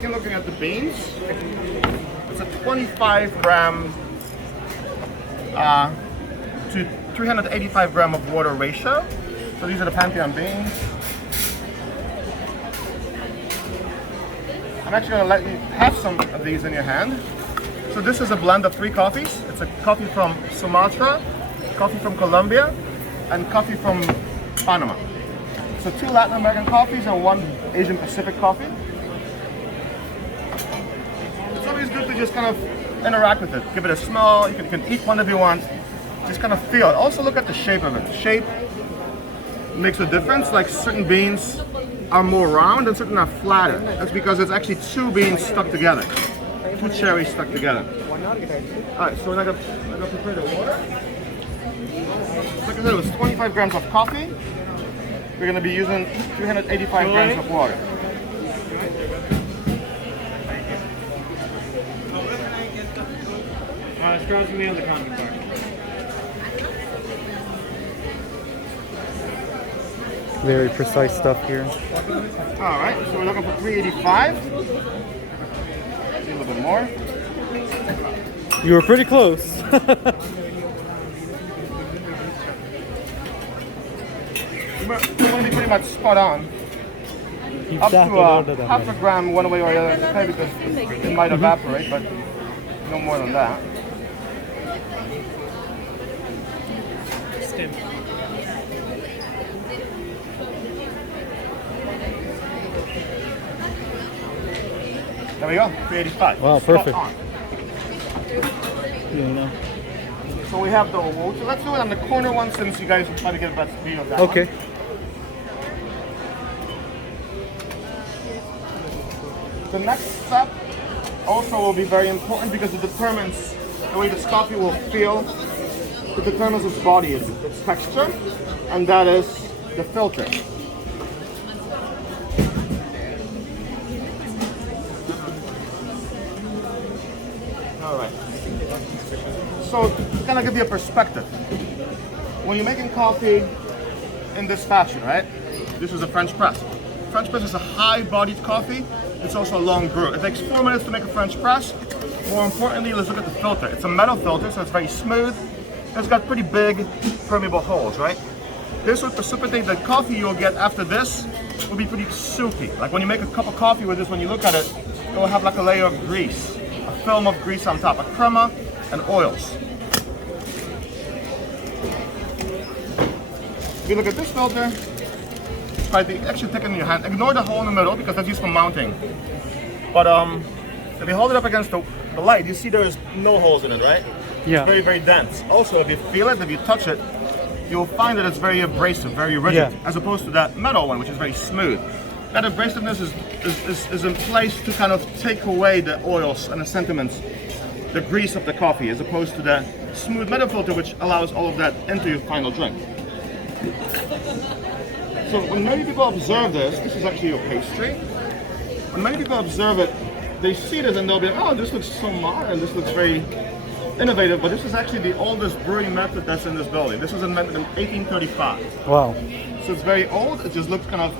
Looking at the beans, it's a 25 gram to 385 gram of water ratio. So these are the Pantheon beans. I'm actually going to let you have some of these in your hand. So this is a blend of 3 coffees. It's a coffee from Sumatra, coffee from Colombia, and coffee from Panama. So 2 Latin American coffees and 1 Asian Pacific coffee. It's always good to just kind of interact with it. Give it a smell. You can eat one if you want. Just kind of feel it. Also look at the shape of it. The shape makes a difference. Like certain beans are more round and certain are flatter. That's because it's actually 2 beans stuck together. 2 cherries stuck together. Alright, so we're going to prepare the water. Like I said, it was 25 grams of coffee. We're going to be using 385 grams of water. Straws for me on the counter card. Very precise stuff here. Alright, so we're looking for 385. A little bit more. You were pretty close. You want to be pretty much spot on. Up to half a gram one way or the other, okay, because it might evaporate, but no more than that. Stem. There we go, 385. Wow, perfect. Spot on. So we have the water. Let's do it on the corner one since you guys try to get a better view of that. Okay. One. The next step also will be very important because it determines the way this coffee will feel. It determines its body, its texture, and that is the filter. Alright. So to kind of give you a perspective. When you're making coffee in this fashion, right? This is a French press. French press is a high-bodied coffee. It's also a long brew. It takes 4 minutes to make a French press. More importantly, let's look at the filter. It's a metal filter, so it's very smooth. It's got pretty big permeable holes, right? This will precipitate the coffee you'll get after this will be pretty soupy. Like when you make a cup of coffee with this, when you look at it, it will have like a layer of grease, a film of grease on top, a crema and oils. If you look at this filter, it's quite actually thick in your hand. Ignore the hole in the middle because that's used for mounting. But if you hold it up against the light, you see there's no holes in it, right? Yeah. It's very, very dense. Also, if you feel it, if you touch it, you'll find that it's very abrasive, very rigid, as opposed to that metal one, which is very smooth. That abrasiveness is in place to kind of take away the oils and the sentiments, the grease of the coffee, as opposed to the smooth metal filter, which allows all of that into your final drink. So when many people observe this is actually your pastry. When many people observe it, they see this and they'll be like, oh, this looks so modern, this looks very innovative, but this is actually the oldest brewing method that's in this building. This was invented in 1835. Wow. So it's very old, it just looks kind of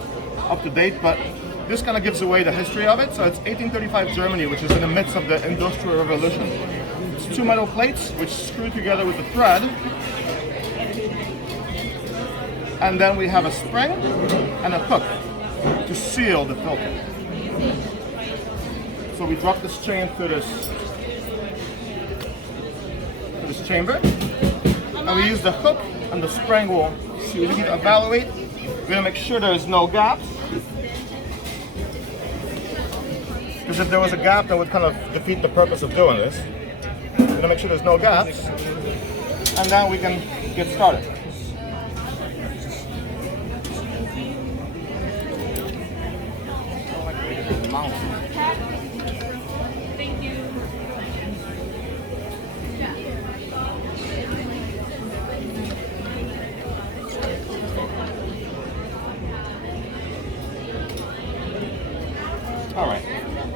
up to date, but this kind of gives away the history of it. So it's 1835 Germany, which is in the midst of the Industrial Revolution. It's 2 metal plates which screw together with the thread. And then we have a spring and a hook to seal the filter. So we drop this chain through this chamber, and we use the hook and the spring will see. We need to evaluate. We're going to make sure there is no gaps, because if there was a gap, that would kind of defeat the purpose of doing this. We're going to make sure there's no gaps, and then we can get started. All right,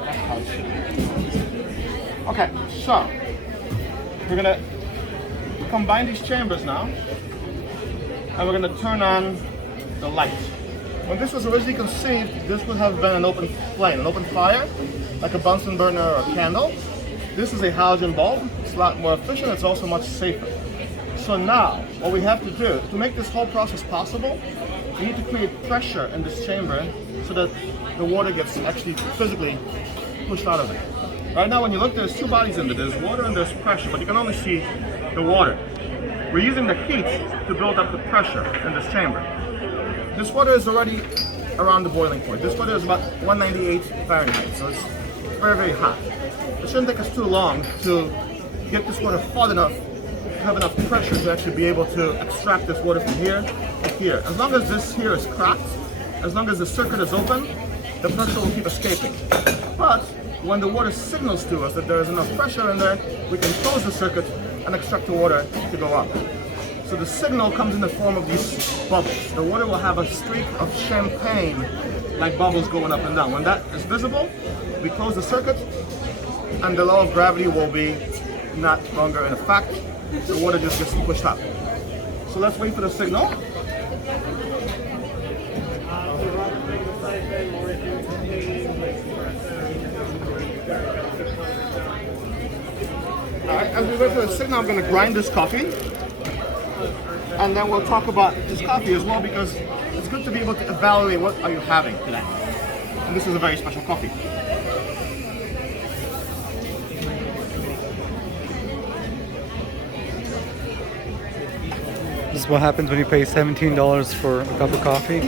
that's how it should be. Okay, so we're gonna combine these chambers now, and we're gonna turn on the light. When this was originally conceived, this would have been an open flame, an open fire, like a Bunsen burner or a candle. This is a halogen bulb. It's a lot more efficient. It's also much safer. So now, what we have to do, to make this whole process possible, we need to create pressure in this chamber so that the water gets actually physically pushed out of it. Right now, when you look, there's two bodies in there. There's water and there's pressure, but you can only see the water. We're using the heat to build up the pressure in this chamber. This water is already around the boiling point. This water is about 198 Fahrenheit, so it's very, very hot. It shouldn't take us too long to get this water hot enough, to have enough pressure to actually be able to extract this water from here to here. As long as this here is cracked, as long as the circuit is open, the pressure will keep escaping. But when the water signals to us that there is enough pressure in there, we can close the circuit and extract the water to go up. So the signal comes in the form of these bubbles. The water will have a streak of champagne like bubbles going up and down. When that is visible, we close the circuit and the law of gravity will be not longer in effect. The water just gets pushed up. So let's wait for the signal. Alright, as we wait for the signal, I'm going to grind this coffee. And then we'll talk about this coffee as well, because it's good to be able to evaluate what are you having today. And this is a very special coffee. This is what happens when you pay $17 for a cup of coffee.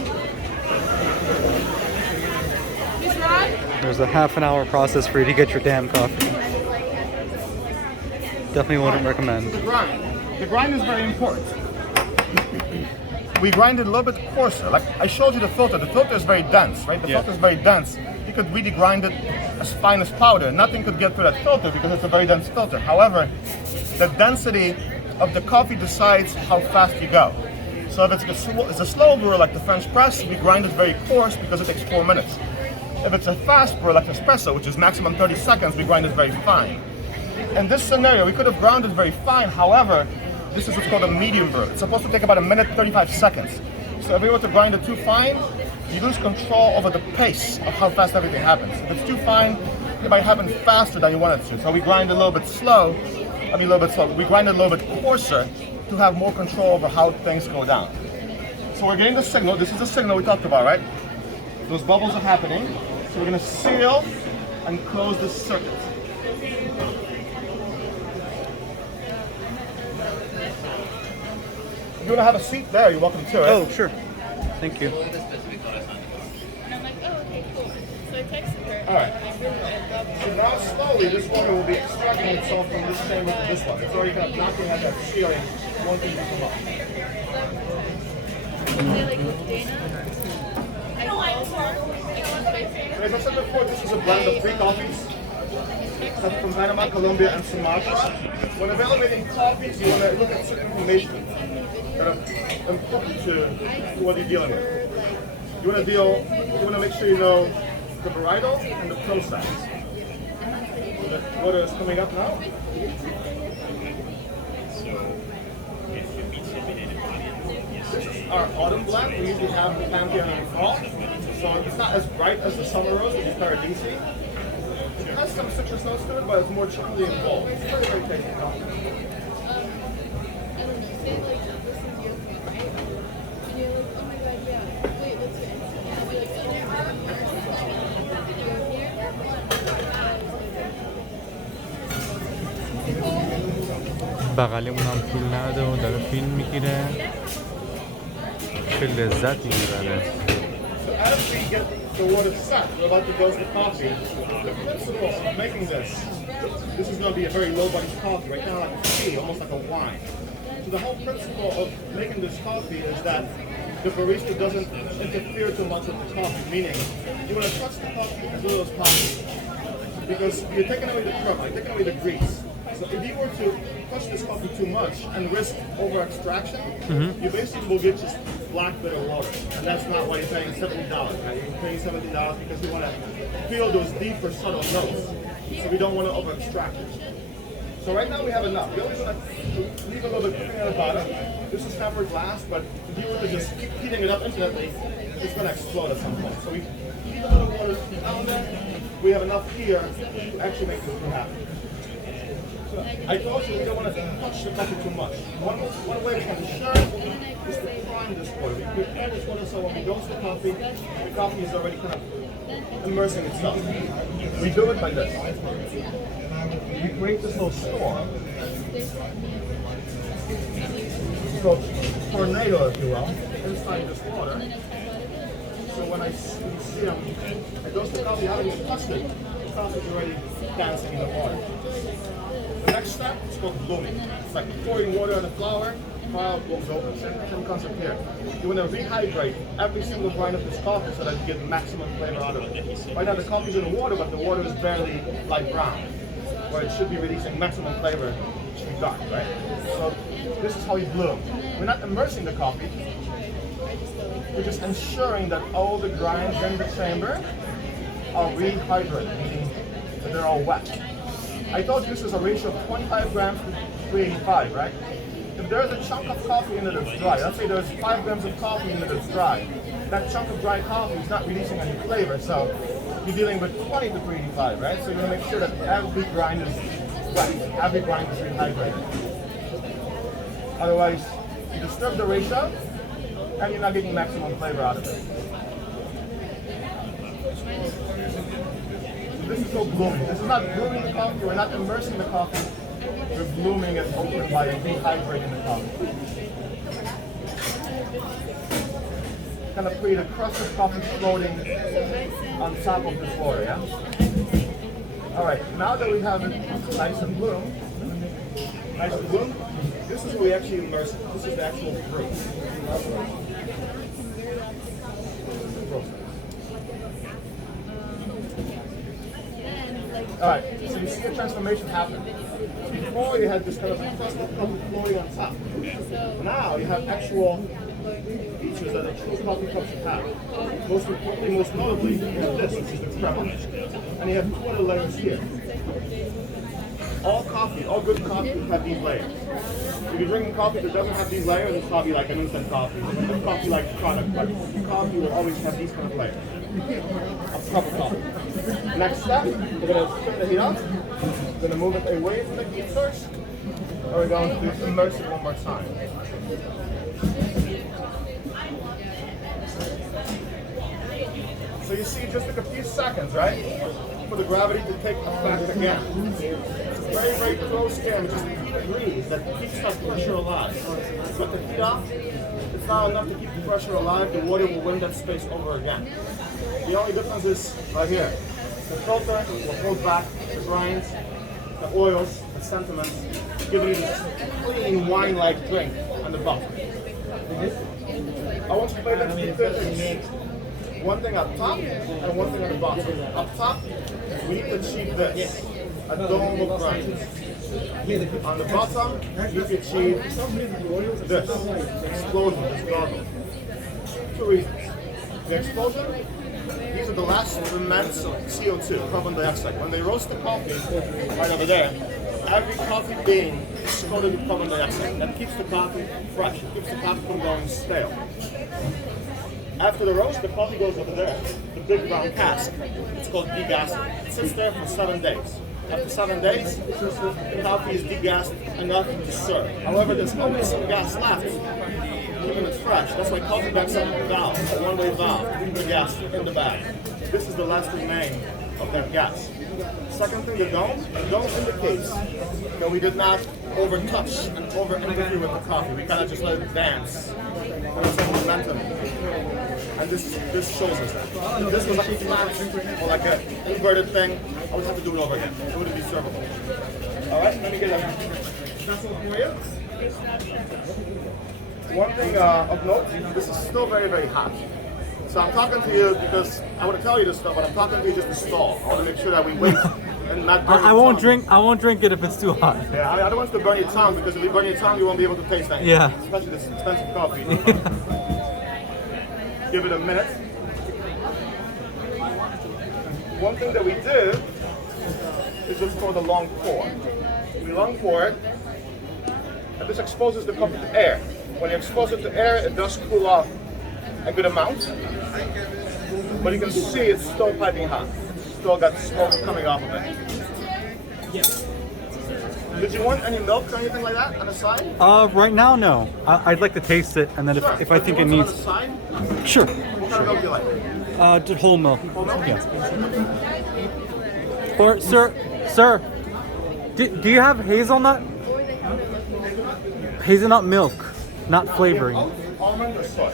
There's a half an hour process for you to get your damn coffee. Definitely wouldn't recommend. The grind. The grind is very important. We grind it a little bit coarser. Like I showed you the filter. The filter is very dense, right? The filter is very dense. You could really grind it as fine as powder. Nothing could get through that filter because it's a very dense filter. However, the density of the coffee decides how fast you go. So if it's a slow brewer like the French press, we grind it very coarse because it takes 4 minutes. If it's a fast brewer like espresso, which is maximum 30 seconds, we grind it very fine. In this scenario, we could have ground it very fine. However, this is what's called a medium brew. It's supposed to take about 1:35 seconds. So if we were to grind it too fine, you lose control over the pace of how fast everything happens. If it's too fine, it might happen faster than you want it to. So we grind a little bit slow. We grind it a little bit coarser to have more control over how things go down. So we're getting the signal. This is the signal we talked about, right? Those bubbles are happening. So we're going to seal and close this circuit. If you want to have a seat there, you're welcome to it. Oh, sure. Thank you. And I'm like, oh, okay, cool. So I texted her. All right. So now slowly, this water will be extracting itself from this chamber to this one. It's already kind of knocking at that ceiling, wanting to come up. Like with Dana, I called her. As I said before, this is a blend of 3 coffees. That's from Panama, Colombia, and Sumatra. When evaluating coffees, you want to look at certain information that are important to what you're dealing with. You want to make sure you know the varietal and the process. So the water is coming up now. This is our autumn blend. We usually have the Pantheon in the fall. So it's not as bright as the summer rose, which is Paradisi. It has some citrus notes to it, but it's more chocolaty and bold. It's very, very tasty coffee. I don't know, say like, this is your thing, right? And you're like, oh my god, yeah. Wait, what's your Instagram? And you're like, oh, بغلمونم پول نده و داره فیلم میگیره چه لذتی میبره. So as we get the water set, we're about to dose the coffee. The principle of making this is going to be a very low body coffee, right? Kind of like a tea, almost like a wine. So the whole principle of making this coffee is that the barista doesn't interfere too much with the coffee, meaning you want to touch the coffee as little as possible. Because you're taking away the crumb, you're taking away the grease. So if you were to touch this coffee too much and risk over extraction, you basically will get just black bitter water. And that's not why you're paying $70. Right? You're paying $70 because we want to feel those deeper, subtle notes. So we don't want to over extract it. So right now we have enough. We always want to leave a little bit cooking at the bottom. This is tempered glass, but if you were to just keep heating it up infinitely, it's going to explode at some point. So we keep a little water down there. We have enough here to actually make this happen. So I told you we don't want to touch the coffee too much. One way we can ensure is to prime this water. We prepare this water so when we roast the coffee is already kind of immersing itself. We do it like this. We create this little storm. So tornado, if you will, inside this water. So when I see them, I roast the coffee, I haven't even touched it. The coffee is already dancing in the water. The next step is called blooming. It's like pouring water on the flower, file blows open. Same concept here. You want to rehydrate every single grind of this coffee so that you get maximum flavor out of it. Right now the coffee is in the water, but the water is barely light brown, where it should be releasing maximum flavor. It should be dark, right? So this is how you bloom. We're not immersing the coffee. We're just ensuring that all the grinds in the chamber are rehydrated, meaning that they're all wet. I told you this is a ratio of 25 grams to 385, right? If there's a chunk of coffee in it that's dry, let's say there's 5 grams of coffee in it that's dry, that chunk of dry coffee is not releasing any flavor, so you're dealing with 20 to 385, right? So you're going to make sure that every grind is wet, every grind is rehydrated. Otherwise, you disturb the ratio, and you're not getting maximum flavor out of it. So this is called blooming. This is not blooming the coffee, we're not immersing the coffee, we're blooming it open by rehydrating the coffee. Kind of create a crust of coffee floating on top of this water, yeah? Alright, now that we have it nice and bloom, this is where we actually immerse it. This is the actual brew. Alright, so you see a transformation happen. Before you had this kind of crust of coffee floating on top. Now you have actual features that a true coffee cup should have. Most notably, you have this, which is the crema. And you have 2 other layers here. All good coffee have these layers. If you're drinking coffee that doesn't have these layers, it's probably like an instant coffee. A coffee-like product, but coffee will always have these kind of layers. A proper coffee. Next step, we're going to turn the heat on. We're going to move it away from the heat source. And we're going to immerse it one more time. So you see, it just took a few seconds, right? For the gravity to take effect again. It's a very, very close game, just a few degrees that keeps that pressure alive. But the heat off, it's not enough to keep the pressure alive, the water will win that space over again. The only difference is right here. The filter will hold back the grinds, the oils, the sentiments, giving you this clean wine-like drink on the bottom. I want you to play that two things. One thing up top and one thing on the bottom. Up top, we need to achieve this, a dome of grinds. On the bottom, you need to achieve this, explosion, this gargle. 2 reasons. The explosion, these are the last remnants of CO2, carbon dioxide. When they roast the coffee, right over there, every coffee bean is coated with carbon dioxide. That keeps the coffee fresh, it keeps the coffee from going stale. After the roast, the coffee goes over there, the big brown cask. It's called degassing. It sits there for 7 days. After 7 days, the coffee is degassed enough to serve. However, there's always some gas left, keeping it fresh. That's why coffee bags have a valve, a one-way valve, the gas in the bag. This is the last remain of that gas. Second thing, the dome indicates that we did not over-touch and over-interfere with the coffee. We kind of just let it dance. There was some momentum. And this shows us that. If this was like a flat or like an inverted thing, I would have to do it over again. It wouldn't be servable. Alright, let me get a vessel for you. One thing of note, this is still very, very hot. So I'm talking to you because I want to tell you this stuff, but I'm talking to you just to stall. I want to make sure that we wait and not burn I won't drink it if it's too hot. Yeah, I don't want you to burn your tongue because if you burn your tongue, you won't be able to taste anything. Yeah. Especially this expensive coffee. Give it a minute. One thing that we do is what's called a long pour. We long pour it, and this exposes the coffee to air. When you expose it to air, it does cool off a good amount, But you can see it's still piping hot. It's still got smoke coming off of it. Did you want any milk or anything like that on the side? Right now, no. I'd like to taste it, and then Sure. if I think it needs, On the side? sure. What kind of milk do you like? Just whole milk. Whole milk? Yeah. Or sir, do you have hazelnut? Hazelnut milk, not flavoring. Almond or soy?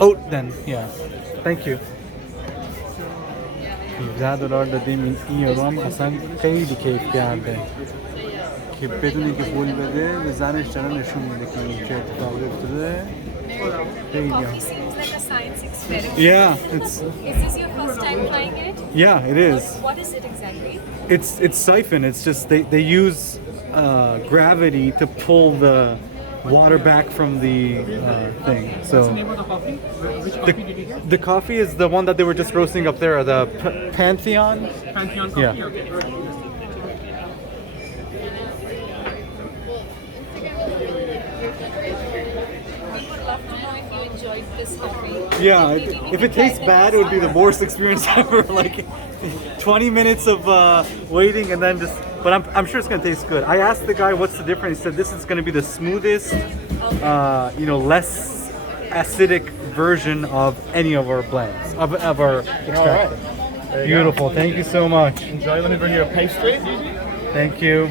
Oat then, yeah. Thank you. $17 dediğim yiyorum. Hasan خیلی کیف کرده که بدونی که پول بده به زنش داره نشون میده که این چه اتفاقی افتاده. خیلی هم. Coffee seems like a science experiment. Yeah, Is this your first time trying it? yeah, it is. What is it exactly? It's siphon. It's just they use gravity to pull the water back from the thing. So the coffee is the one that they were just roasting up there, the Pantheon. Pantheon coffee? Yeah. Okay. We would love to know if you enjoyed this coffee. Yeah, if it tastes bad, it would be the worst experience ever. Like 20 minutes of waiting and then just. But I'm sure it's gonna taste good. I asked the guy what's the difference. He said this is gonna be the smoothest, less acidic version of any of our blends of our extract. Beautiful. Thank you so much. Enjoy. Let me bring you a pastry. Thank you.